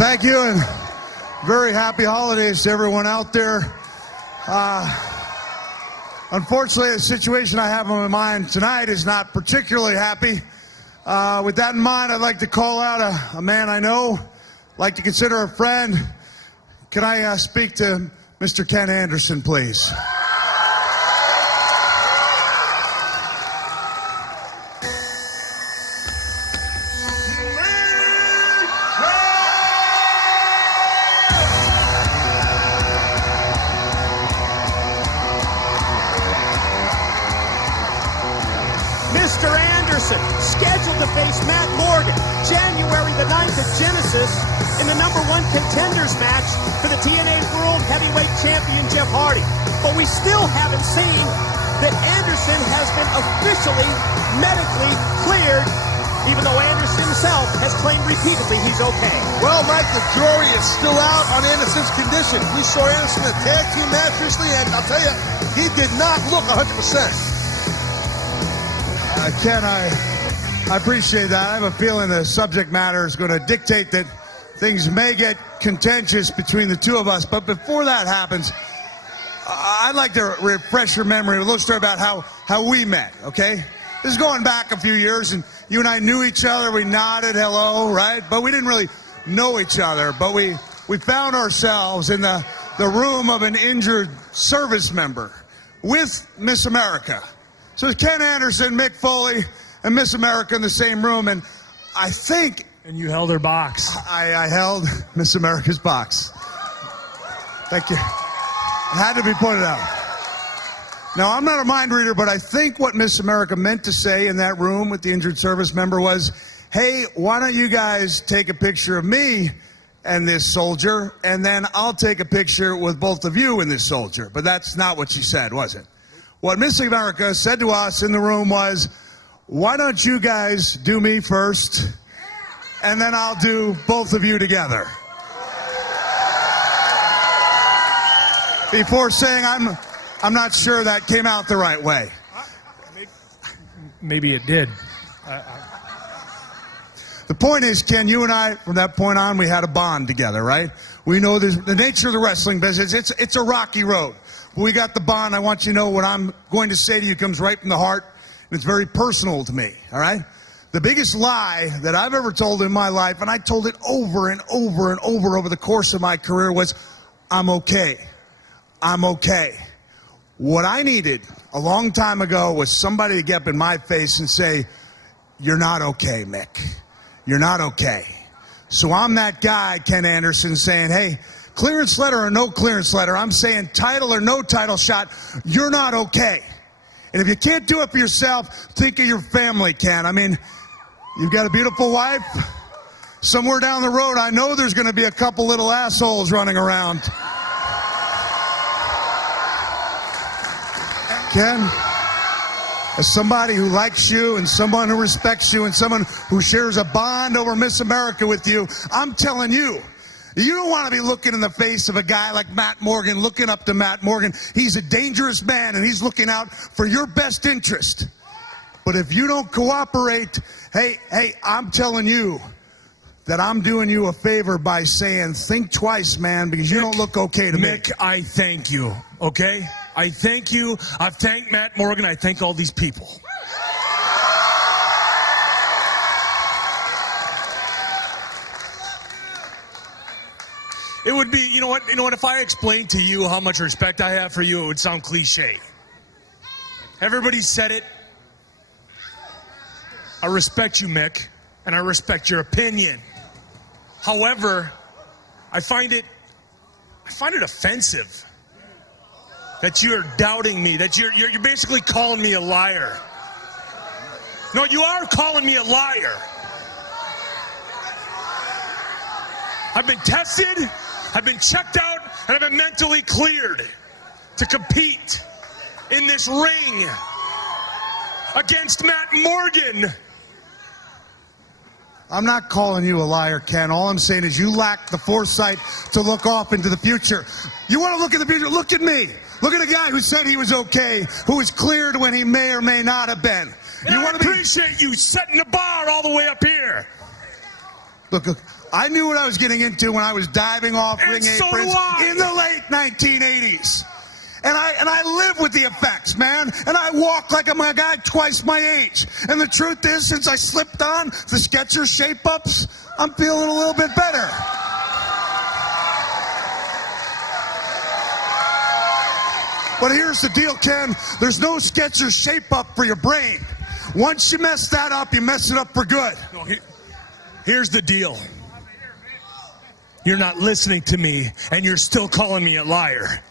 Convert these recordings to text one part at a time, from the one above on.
Thank you, and very happy holidays to everyone out there. Unfortunately, the situation I have on my mind tonight is not particularly happy. With that in mind, I'd like to call out a man I know, like to consider a friend. Can I speak to Mr. Ken Anderson, please? Mr. Anderson, scheduled to face Matt Morgan, January the 9th at Genesis in the #1 contenders match for the TNA World Heavyweight Champion Jeff Hardy. But we still haven't seen that Anderson has been officially medically cleared, even though Anderson himself has claimed repeatedly he's okay. Well, Mike, the jury is still out on Anderson's condition. We saw Anderson in a tag team match recently, and I'll tell you, he did not look 100%. Ken, I appreciate that. I have a feeling the subject matter is going to dictate that things may get contentious between the two of us. But before that happens, I'd like to refresh your memory with a little story about how we met, okay? This is going back a few years, and you and I knew each other. We nodded hello, right? But we didn't really know each other. But we found ourselves in the room of an injured service member with Miss America. So it's Ken Anderson, Mick Foley, and Miss America in the same room, and I think... And you held her box. I held Miss America's box. Thank you. It had to be pointed out. Now, I'm not a mind reader, but I think what Miss America meant to say in that room with the injured service member was, hey, why don't you guys take a picture of me and this soldier, and then I'll take a picture with both of you and this soldier. But that's not what she said, was it? What Miss America said to us in the room was, why don't you guys do me first, and then I'll do both of you together. Before saying, I'm not sure that came out the right way. Maybe it did. The point is, Ken, you and I, from that point on, we had a bond together, right? We know the nature of the wrestling business. It's a rocky road. We got the bond. I want you to know what I'm going to say to you comes right from the heart, and it's very personal to me, all right? The biggest lie that I've ever told in my life, and I told it over and over and over the course of my career, was, I'm okay. I'm okay. What I needed a long time ago was somebody to get up in my face and say, you're not okay, Mick. You're not okay. So I'm that guy, Ken Anderson, saying, hey, clearance letter or no clearance letter, I'm saying title or no title shot, you're not okay. And if you can't do it for yourself, think of your family, Ken. I mean, you've got a beautiful wife. Somewhere down the road, I know there's going to be a couple little assholes running around. Ken, as somebody who likes you and someone who respects you and someone who shares a bond over Miss America with you, I'm telling you, you don't want to be looking in the face of a guy like Matt Morgan, looking up to Matt Morgan. He's a dangerous man, and he's looking out for your best interest. But if you don't cooperate, hey, I'm telling you that I'm doing you a favor by saying, think twice, man, because you don't look okay to me. Mick, I thank you, okay? I thank you. I've thanked Matt Morgan. I thank all these people. It would be, you know what, if I explained to you how much respect I have for you, it would sound cliche. Everybody said it. I respect you, Mick, and I respect your opinion. However, I find it offensive that you're doubting me, that you're basically calling me a liar. No, you are calling me a liar. I've been tested, I've been checked out, and I've been mentally cleared to compete in this ring against Matt Morgan. I'm not calling you a liar, Ken. All I'm saying is you lack the foresight to look off into the future. You want to look at the future? Look at me. Look at a guy who said he was okay, who was cleared when he may or may not have been. And I appreciate you setting the bar all the way up here. Look, I knew what I was getting into when I was diving off And ring so do aprons I. in the late 1980s. And I live with the effects, man. And I walk like I'm a guy twice my age. And the truth is, since I slipped on the Skechers shape-ups, I'm feeling a little bit better. But here's the deal, Ken. There's no Skechers shape-up for your brain. Once you mess that up, you mess it up for good. No, here's the deal. You're not listening to me, and you're still calling me a liar.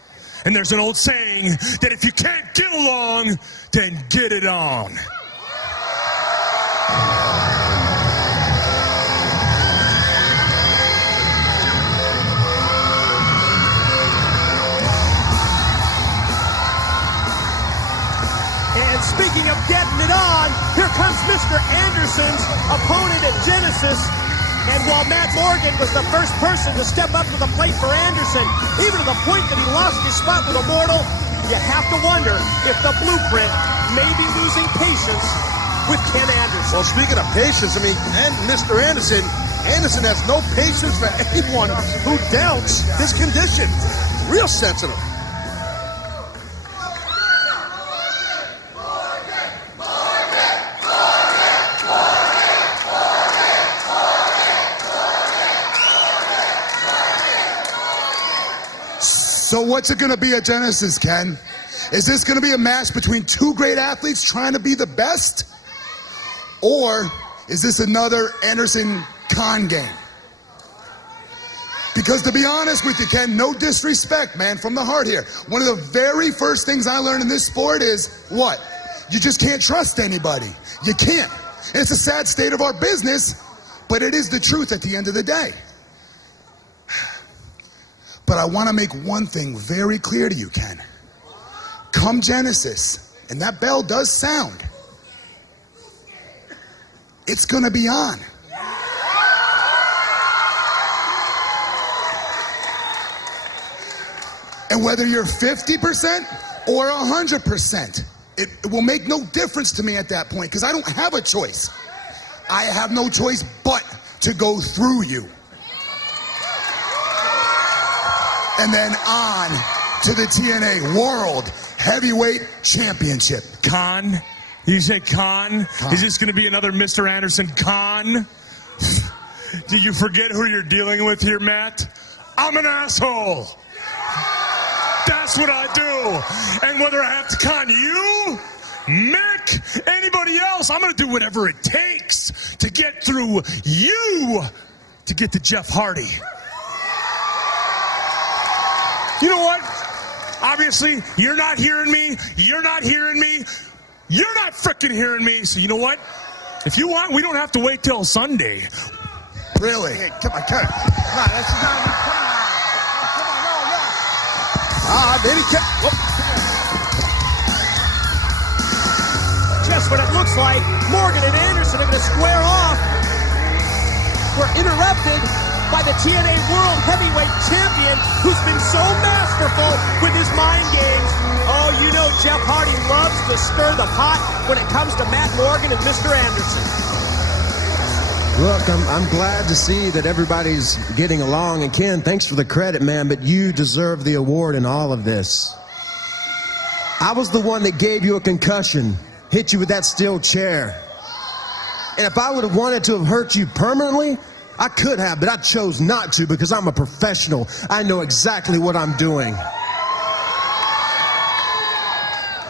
And there's an old saying that if you can't get along, then get it on. And speaking of getting it on, here comes Mr. Anderson's opponent at Genesis. And while Matt Morgan was the first person to step up to the plate for Anderson, even to the point that he lost his spot with Immortal, you have to wonder if the Blueprint may be losing patience with Ken Anderson. Well, speaking of patience, I mean, and Mr. Anderson has no patience for anyone who doubts his condition. Real sensitive. So what's it going to be at Genesis, Ken? Is this going to be a match between two great athletes trying to be the best? Or is this another Anderson con game? Because to be honest with you, Ken, no disrespect, man, from the heart here. One of the very first things I learned in this sport is what? You just can't trust anybody. You can't. And it's a sad state of our business, but it is the truth at the end of the day. But I want to make one thing very clear to you, Ken. Come Genesis, and that bell does sound, it's going to be on. And whether you're 50% or 100%, it will make no difference to me at that point, because I don't have a choice. I have no choice but to go through you. And then on to the TNA World Heavyweight Championship. Con? You say con? Con. Is this going to be another Mr. Anderson con? Do you forget who you're dealing with here, Matt? I'm an asshole. That's what I do. And whether I have to con you, Mick, anybody else, I'm going to do whatever it takes to get through you to get to Jeff Hardy. You know what? Obviously, you're not hearing me. You're not hearing me. You're not freaking hearing me. So you know what? If you want, we don't have to wait till Sunday. Really? Hey, come on, come on. Come on, that's not enough. Come on, no. Baby, Just what it looks like, Morgan and Anderson are going to square off. We're interrupted by the TNA World Heavyweight Champion, who's been so masterful with his mind games. Oh, you know Jeff Hardy loves to stir the pot when it comes to Matt Morgan and Mr. Anderson. Look, I'm glad to see that everybody's getting along. And Ken, thanks for the credit, man, but you deserve the award in all of this. I was the one that gave you a concussion, hit you with that steel chair. And if I would have wanted to have hurt you permanently, I could have, but I chose not to because I'm a professional. I know exactly what I'm doing.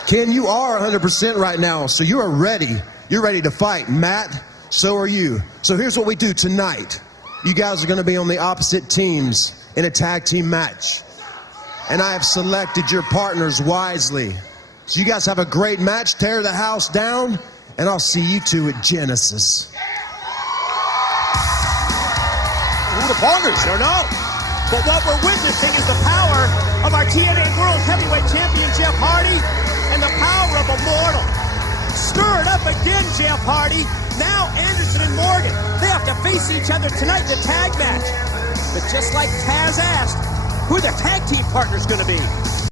Ken, you are 100% right now, so you are ready. You're ready to fight. Matt, so are you. So here's what we do tonight. You guys are going to be on the opposite teams in a tag team match. And I have selected your partners wisely. So you guys have a great match, tear the house down, and I'll see you two at Genesis. Who the partners? I don't know. But what we're witnessing is the power of our TNA World Heavyweight Champion, Jeff Hardy, and the power of Immortal. Stir it up again, Jeff Hardy. Now Anderson and Morgan, they have to face each other tonight in the tag match. But just like Taz asked, who are the tag team partners going to be?